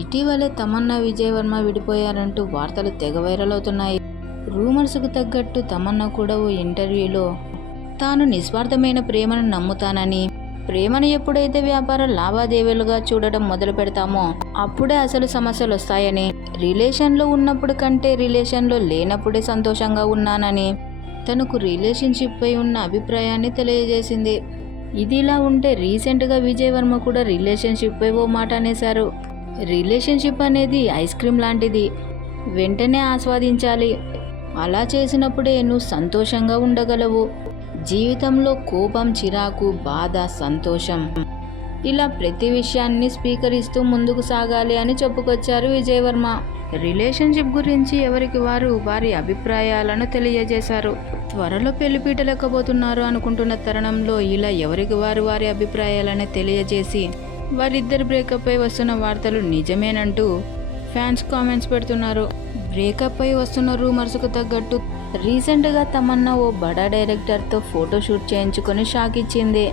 ఇటీవలే తమన్నా విజయ్ వర్మ విడిపోయారంటూ వార్తలు తెగ వైరల్ అవుతున్నాయి. రూమర్స్కు తగ్గట్టు తమన్నా కూడా ఓ ఇంటర్వ్యూలో తాను నిస్వార్థమైన ప్రేమను నమ్ముతానని, ప్రేమను ఎప్పుడైతే వ్యాపార లావాదేవీలుగా చూడడం మొదలు పెడతామో అప్పుడే అసలు సమస్యలు వస్తాయని, రిలేషన్లో ఉన్నప్పుడు కంటే రిలేషన్లో లేనప్పుడే సంతోషంగా ఉన్నానని తనకు రిలేషన్షిప్ పై ఉన్న అభిప్రాయాన్ని తెలియజేసింది. ఇదిలా ఉంటే రీసెంట్గా విజయ్ వర్మ కూడా రిలేషన్షిప్ పై ఓ మాట అనేశారు. రిలేషన్షిప్ అనేది ఐస్ క్రీమ్ లాంటిది, వెంటనే ఆస్వాదించాలి. అలా చేసినప్పుడే నువ్వు సంతోషంగా ఉండగలవు. జీవితంలో కోపం, చిరాకు, బాధ, సంతోషం ఇలా ప్రతి విషయాన్ని స్వీకరిస్తూ ముందుకు సాగాలి అని చెప్పుకొచ్చారు విజయ్ వర్మ. రిలేషన్షిప్ గురించి ఎవరికి వారు వారి అభిప్రాయాలను తెలియజేశారు. త్వరలో పెళ్లిపీటలెక్కబోతున్నారు అనుకుంటున్న తరుణంలో ఇలా ఎవరికి వారు వారి అభిప్రాయాలను తెలియజేసి వారిద్దరి బ్రేకప్ పై వస్తున్న వార్తలు నిజమేనంటూ ఫ్యాన్స్ కామెంట్స్ పెడుతున్నారు. బ్రేకప్ పై వస్తున్న రూమర్స్కు తగ్గట్టు రీసెంట్గా తమన్నా ఓ బడా డైరెక్టర్తో ఫోటోషూట్ చేయించుకొని షాక్ ఇచ్చింది.